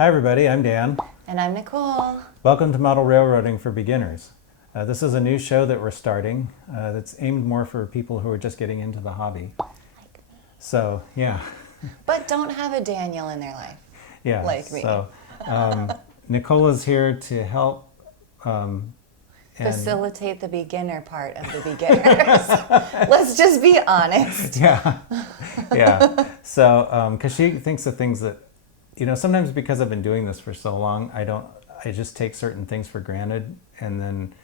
Hi everybody, I'm Dan. And I'm Nichole. Welcome to Model Railroading for Beginners. This is a new show that we're starting that's aimed more for people who are just getting into the hobby. Like me. So, yeah. But don't have a Daniel in their life. Yeah. Like me. So, Nichole is here to help and facilitate the beginner part of the beginners. Let's just be honest. Yeah. Yeah. So, because she thinks of things that, sometimes because I've been doing this for so long, I just take certain things for granted, and then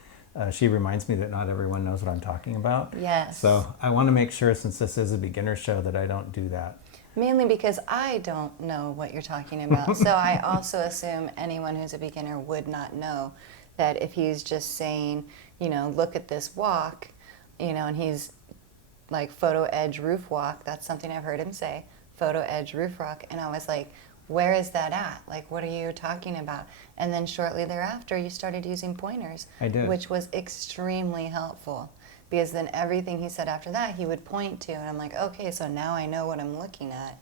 she reminds me that not everyone knows what I'm talking about. Yes. So I want to make sure, since this is a beginner show, that I don't do that. Mainly because I don't know what you're talking about. So I also assume anyone who's a beginner would not know that if he's just saying, look at this walk, and he's like photo edge roof walk. That's something I've heard him say, photo edge roof walk. And I was like, where is that at? Like, what are you talking about? And then shortly thereafter, you started using pointers. I did. Which was extremely helpful, because then everything he said after that, he would point to. And I'm like, okay, so now I know what I'm looking at,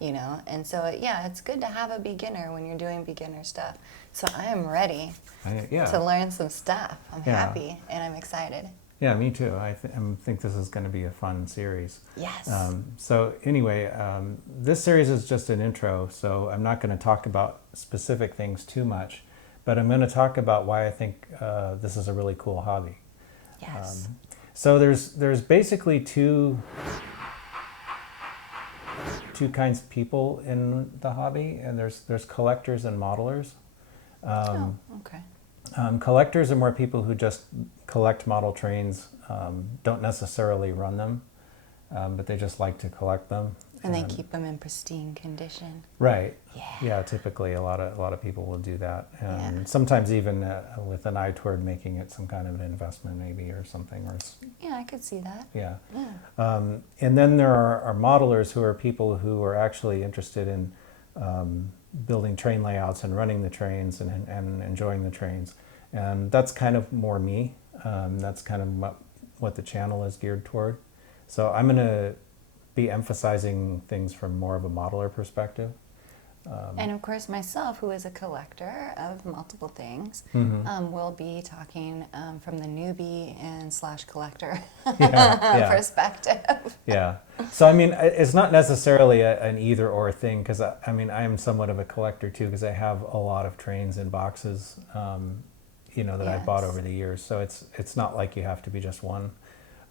And so, yeah, it's good to have a beginner when you're doing beginner stuff. So I am ready to learn some stuff. I'm happy and I'm excited. Yeah, me too. I think this is going to be a fun series. Yes. So anyway, this series is just an intro, so I'm not going to talk about specific things too much, but I'm going to talk about why I think this is a really cool hobby. Yes. So there's basically two kinds of people in the hobby, and there's collectors and modelers. Okay. Collectors are more people who just collect model trains, don't necessarily run them, but they just like to collect them. And they keep them in pristine condition. Right. Yeah. Yeah. Typically, a lot of people will do that, and Yeah. sometimes even with an eye toward making it some kind of an investment, maybe, or something. Yeah, I could see that. Yeah. Yeah. And then there are modelers, who are people who are actually interested in building train layouts and running the trains and enjoying the trains. And that's kind of more me. That's kind of what the channel is geared toward. So I'm going to be emphasizing things from more of a modeler perspective. And of course, myself, who is a collector of multiple things, will be talking from the newbie and / collector perspective. Yeah. So, I mean, it's not necessarily an either or thing, because I am somewhat of a collector too, because I have a lot of trains in boxes, that I've bought over the years. So it's not like you have to be just one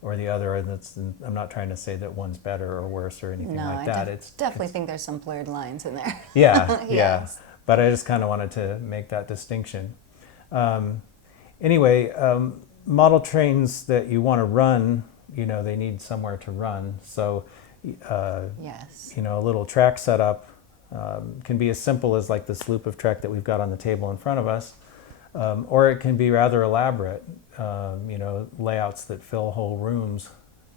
or the other. And I'm not trying to say that one's better or worse or anything like that. I definitely think there's some blurred lines in there. Yeah, Yes. yeah. But I just kind of wanted to make that distinction. Anyway, model trains that you want to run, they need somewhere to run. So, Yes. a little track setup can be as simple as like this loop of track that we've got on the table in front of us, or it can be rather elaborate, layouts that fill whole rooms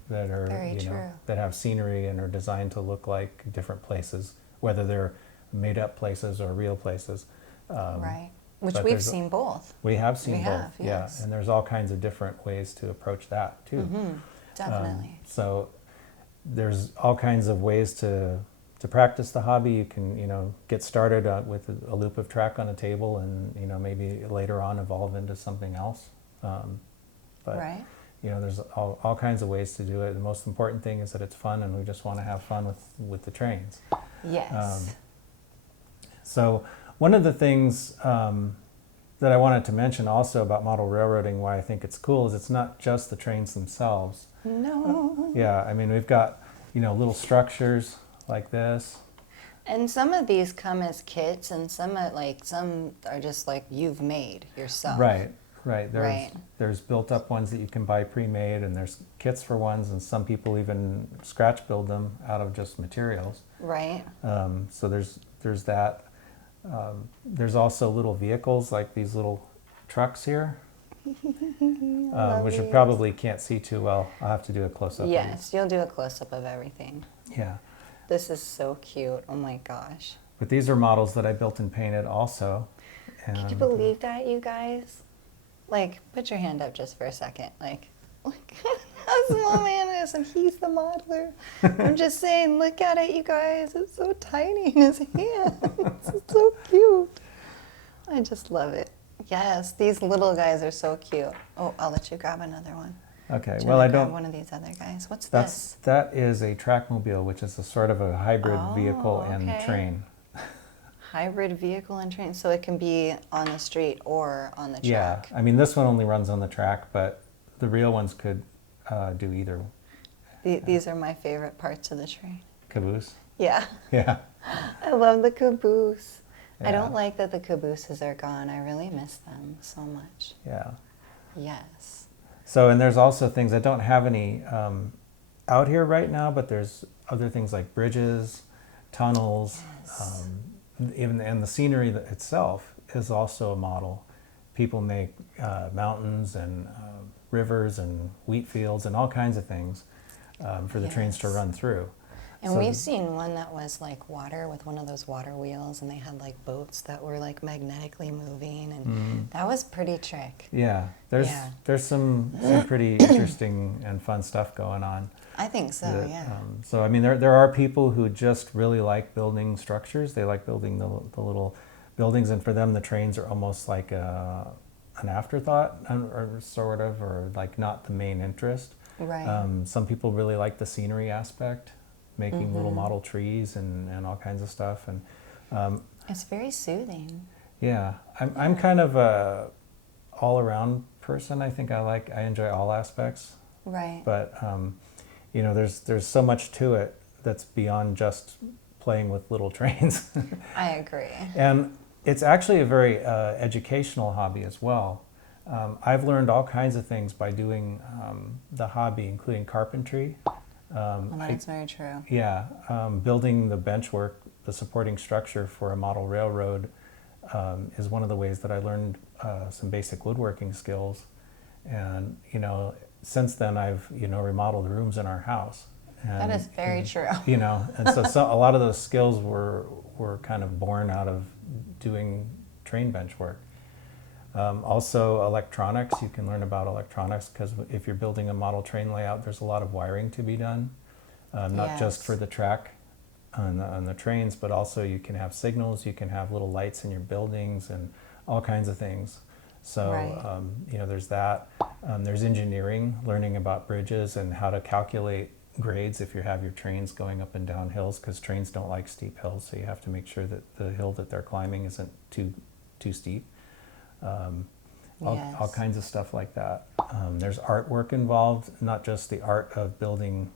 that are, Very true. that have scenery and are designed to look like different places, whether they're made up places or real places. Right. Which but we've seen both. We have seen We both, have, yes. yeah. And there's all kinds of different ways to approach that too. Definitely. So there's all kinds of ways to practice the hobby. You can, get started with a loop of track on a table, and maybe later on evolve into something else. But Right. there's all kinds of ways to do it. The most important thing is that it's fun, and we just want to have fun with the trains. Yes. So one of the things that I wanted to mention also about model railroading, why I think it's cool, is it's not just the trains themselves. No. Yeah, I mean, we've got, little structures like this. And some of these come as kits, and some are just like you've made yourself. Right. There's built-up ones that you can buy pre-made, and there's kits for ones, and some people even scratch build them out of just materials. Right. So there's that. There's also little vehicles like these little trucks here, which you probably can't see too well. I'll have to do a close-up. Yes, you'll do a close-up of everything. Yeah. This is so cute. Oh my gosh. But these are models that I built and painted also. Can you believe that, you guys? Like, put your hand up just for a second. Like how small man is, and he's the modeler. I'm just saying, look at it, you guys. It's so tiny in his hands. It's so cute. I just love it. Yes, these little guys are so cute. Oh, I'll let you grab another one. Okay, Do you well, wanna I grab don't. one of these other guys. What's this? That is a trackmobile, which is a sort of a hybrid Oh, vehicle and okay. train. Hybrid vehicle and train, so it can be on the street or on the Yeah, track. I mean, this one only runs on the track, but the real ones could do either. These are my favorite parts of the train. Caboose. Yeah, Yeah. I love the caboose. I Yeah. don't like that the cabooses are gone. I really miss them so much. Yeah. Yes. So, and there's also things, I don't have any out here right now, but there's other things like bridges, tunnels, Yes. even, and the scenery itself is also a model. People make mountains and rivers and wheat fields and all kinds of things for the trains to Yes. run through. And So we've seen one that was like water with one of those water wheels, and they had like boats that were like magnetically moving, and that was pretty trick. yeah, there's Yeah. there's some pretty interesting and fun stuff going on. I think so, that, yeah. So I mean, there are people who just really like building structures. They like building the little buildings, and for them, the trains are almost like an afterthought, or sort of, or like not the main interest. Right. Some people really like the scenery aspect, making little model trees and all kinds of stuff. And It's very soothing. yeah, I'm kind of a all-around person. I think I enjoy all aspects, Right. but you know, there's so much to it that's beyond just playing with little trains. I agree. And it's actually a very educational hobby as well. I've learned all kinds of things by doing the hobby, including carpentry. Well, that's very true. Yeah, building the benchwork, the supporting structure for a model railroad is one of the ways that I learned some basic woodworking skills. And, you know, since then I've, you know, remodeled rooms in our house. And, That is very true. you know, and so a lot of those skills were kind of born out of doing train bench work. Also electronics, you can learn about electronics, because if you're building a model train layout, there's a lot of wiring to be done, not just Yes. for the track on the trains, but also you can have signals, you can have little lights in your buildings and all kinds of things. So, Right. you know, there's that. There's engineering, learning about bridges and how to calculate grades if you have your trains going up and down hills, because trains don't like steep hills, so you have to make sure that the hill that they're climbing isn't too steep. All Yes. kinds of stuff like that. There's artwork involved, not just the art of building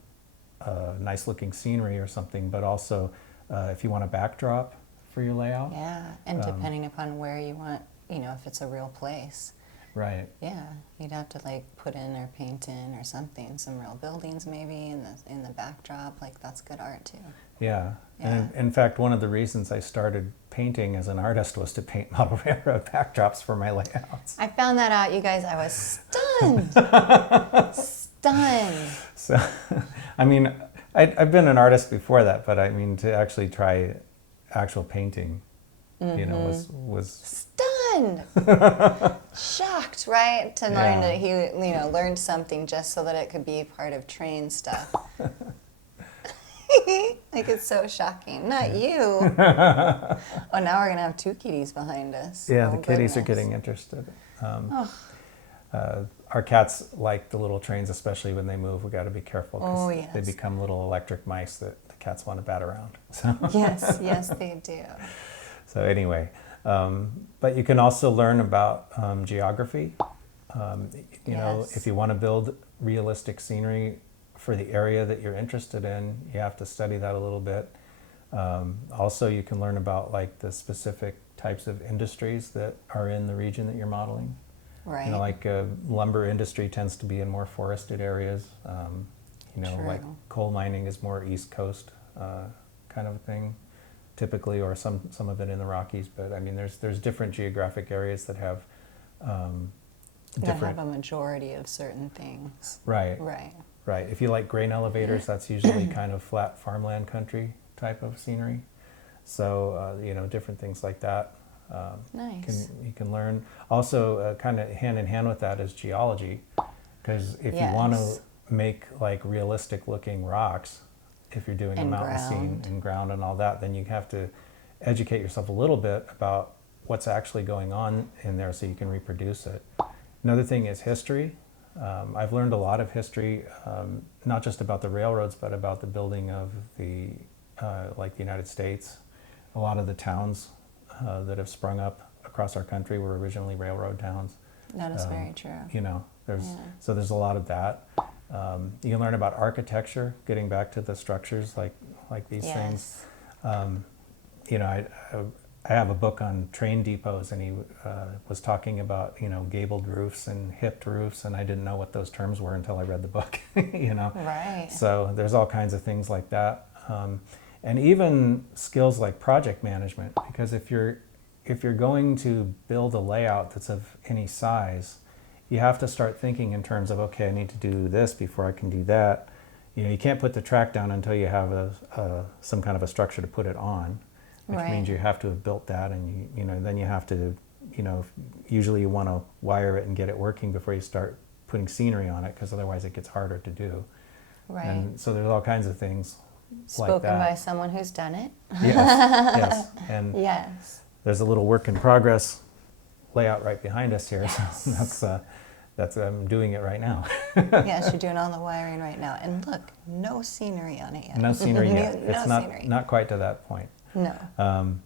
nice looking scenery or something, but also if you want a backdrop for your layout. Yeah, and depending upon where you want, you know, if it's a real place. Right. Yeah, you'd have to like put in or paint in or something, some real buildings maybe in the backdrop. Like that's good art too. Yeah. And Yeah. in fact, one of the reasons I started painting as an artist was to paint model railroad backdrops for my layouts. I found that out, you guys. I was stunned. Stunned. So, I mean, I've been an artist before that, but I mean, to actually try actual painting, you know, was Stunned. Shocked, right? To learn Yeah. that he, you know, learned something just so that it could be part of train stuff. Like it's so shocking. Not you. Oh, now we're gonna have two kitties behind us. yeah, Oh, the kitties are goodness. getting interested. Our cats like the little trains, especially when they move. We got to be careful, Oh, because they yes. become little electric mice that the cats want to bat around. So, Yes, yes, they do. so anyway, but you can also learn about geography. You know, Yes. if you want to build realistic scenery for the area that you're interested in, you have to study that a little bit. Also, you can learn about like the specific types of industries that are in the region that you're modeling. Right. You know, like lumber industry tends to be in more forested areas. You know, like True. coal mining is more East Coast kind of thing, typically, or some of it in the Rockies. But I mean, there's different geographic areas that have That different. have a majority of certain things. Right, Right. right. If you like grain elevators, that's usually kind of flat farmland country type of scenery. So you know, different things like that. Nice. You can learn. Also, kind of hand in hand with that is geology, because if you want to Yes. make like realistic looking rocks, if you're doing a And mountain scene ground. and ground and all that, then you have to educate yourself a little bit about what's actually going on in there so you can reproduce it. Another thing is history. I've learned a lot of history, not just about the railroads, but about the building of the, like the United States. A lot of the towns that have sprung up across our country were originally railroad towns. That is very true. You know, Yeah. so there's a lot of that. You can learn about architecture, getting back to the structures like these things. Yes. You know, I have a book on train depots, and he was talking about, you know, gabled roofs and hipped roofs, and I didn't know what those terms were until I read the book. You know, Right. so there's all kinds of things like that, and even skills like project management. Because if you're going to build a layout that's of any size, you have to start thinking in terms of, okay, I need to do this before I can do that. You know, you can't put the track down until you have some kind of a structure to put it on, which Right. means you have to have built that, and you know, then you have to, you know, usually you want to wire it and get it working before you start putting scenery on it, because otherwise it gets harder to do. Right. And so there's all kinds of things like Spoken that. by someone who's done it. Yes, yes, and Yes. there's a little work in progress layout right behind us here. Yes. So that's I'm doing it right now. Yes, you're doing all the wiring right now. And look, no scenery on it yet. No scenery yet. No It's scenery. not quite to that point. No.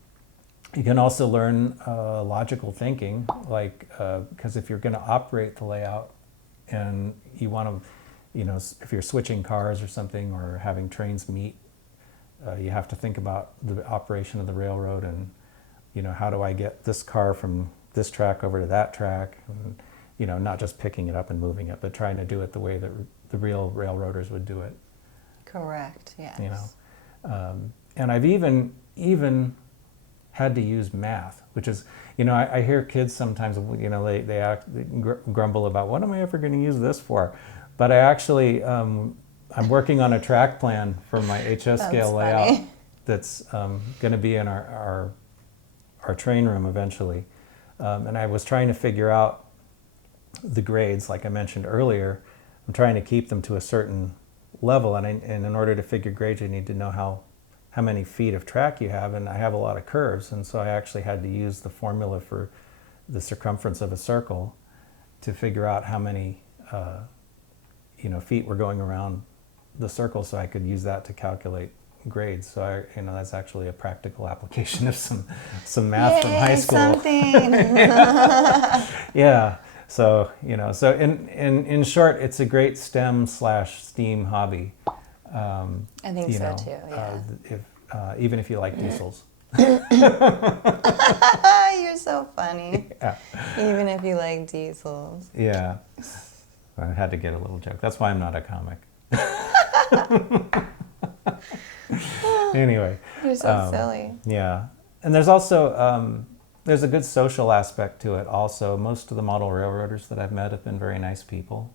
You can also learn logical thinking, like because if you're going to operate the layout and you want to, you know, if you're switching cars or something or having trains meet, you have to think about the operation of the railroad and, you know, how do I get this car from this track over to that track, and, you know, not just picking it up and moving it, but trying to do it the way that the real railroaders would do it. Correct. Yes. You know, and I've even had to use math, which is, you know, I hear kids sometimes, you know, they grumble about, what am I ever going to use this for? But I actually, I'm working on a track plan for my HS scale layout that's going to be in our train room eventually. And I was trying to figure out the grades, like I mentioned earlier. I'm trying to keep them to a certain level, and in order to figure grades, you need to know how many feet of track you have, and I have a lot of curves, and so I actually had to use the formula for the circumference of a circle to figure out how many you know, feet were going around the circle, so I could use that to calculate grades. So you know, that's actually a practical application of some math from high school. Something. Yeah. So, you know, so in short, it's a great STEM/STEAM hobby. I think You so know, too. Yeah. even if you like diesels. You're so funny. Yeah. Even if you like diesels. Yeah. I had to get a little joke. That's why I'm not a comic. Anyway. You're so silly. Yeah. And there's also, there's a good social aspect to it also. Most of the model railroaders that I've met have been very nice people.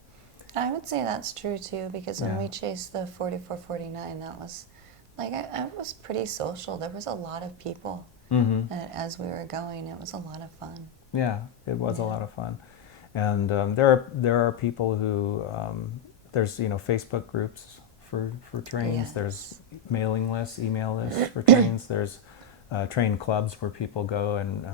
I would say that's true too, because when Yeah. we chased the 4449, that was like, I was pretty social. There was a lot of people. Mm-hmm. And as we were going, it was a lot of fun. Yeah, it was a lot of fun. And there are people who, there's, you know, Facebook groups for trains. Yes. There's mailing lists, email lists for trains. There's train clubs where people go and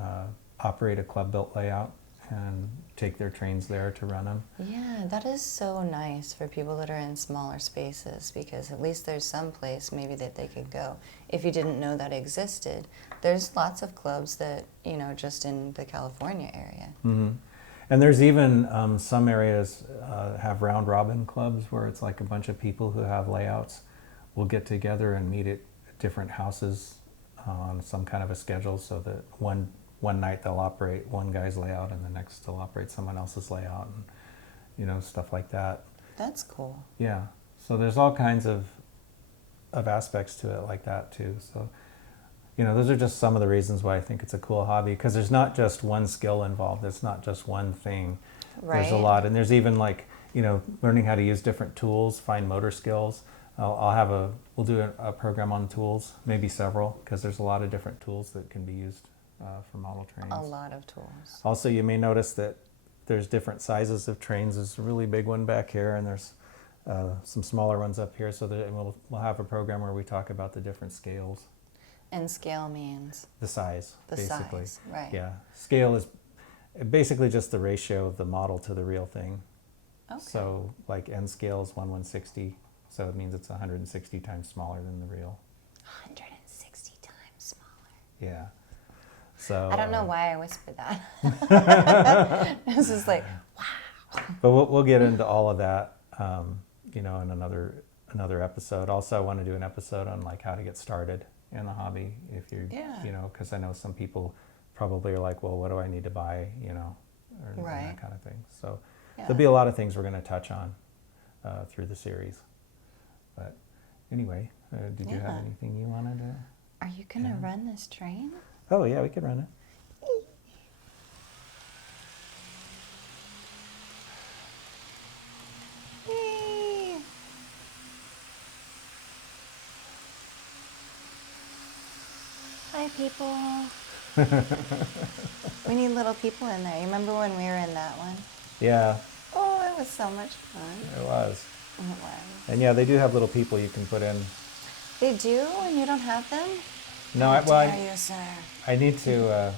operate a club-built layout and take their trains there to run them. Yeah, that is so nice for people that are in smaller spaces, because at least there's some place maybe that they could go. If you didn't know that existed, there's lots of clubs that, you know, just in the California area. Mm-hmm. And there's even some areas have round robin clubs where it's like a bunch of people who have layouts will get together and meet at different houses on some kind of a schedule, so that one night they'll operate one guy's layout and the next they'll operate someone else's layout, and, you know, stuff like that. That's cool. Yeah. So there's all kinds of aspects to it like that too. So, you know, those are just some of the reasons why I think it's a cool hobby, because there's not just one skill involved. It's not just one thing. Right. There's a lot, and there's even like, you know, learning how to use different tools, fine motor skills. We'll do a program on tools, maybe several, because there's a lot of different tools that can be used for model trains. A lot of tools. Also, you may notice that there's different sizes of trains. There's a really big one back here, and there's some smaller ones up here, so that we'll have a program where we talk about the different scales. And scale means? The size, The basically. size, right. Yeah. Scale is basically just the ratio of the model to the real thing. Okay. So like N scale is 1/160, so it means it's 160 times smaller than the real. 160 times smaller. Yeah. So I don't know why I whispered that. This is like, wow. but we'll get into all of that, in another episode. Also, I want to do an episode on like how to get started in the hobby. If you're, because I know some people probably are like, well, what do I need to buy, or Right. that kind of thing. So Yeah. there'll be a lot of things we're going to touch on through the series. But anyway, did you have Yeah. anything you wanted to? Are you going to run this train? Oh yeah, we could run it. Yay. Hi, people. We need little people in there. You remember when we were in that one? Yeah, Oh, it was so much fun. it was. It was. And yeah, they do have little people you can put in. They do, and you don't have them? No, How dare you, sir? I need to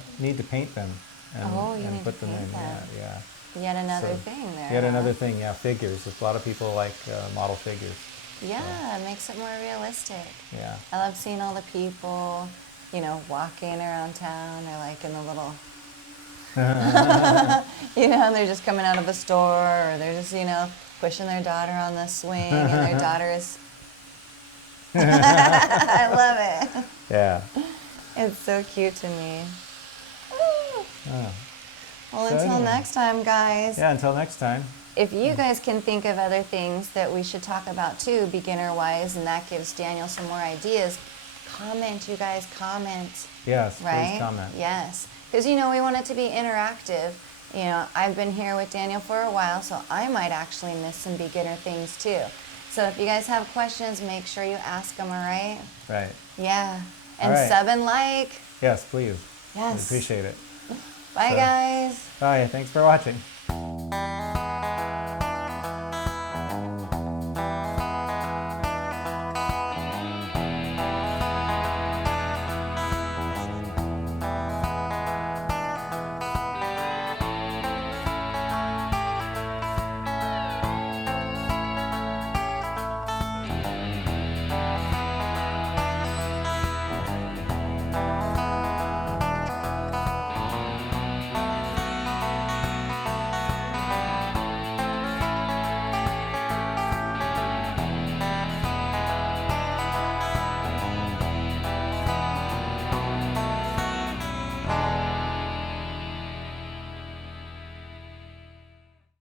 paint them and, Oh, you and need put to them paint in. them. Yeah, Yet another So, thing there. Yet huh? another thing. Yeah, figures. A lot of people like model figures. Yeah, it makes it more realistic. Yeah. I love seeing all the people, walking around town. They're like in the little, they're just coming out of a store, or they're just, pushing their daughter on the swing, and their daughter is. I love it. Yeah. It's so cute to me. Oh. Well, So until anyway. next time, guys. Yeah. Until next time. If you guys can think of other things that we should talk about too, beginner-wise, and that gives Daniel some more ideas, comment, you guys, comment. Yes. Right? Please comment. Yes. Because, we want it to be interactive. I've been here with Daniel for a while, so I might actually miss some beginner things too. So if you guys have questions, make sure you ask them, all right? Right. Yeah. And All right. sub and like. Yes, please. Yes. I appreciate it. Bye, So- guys. Bye. Thanks for watching.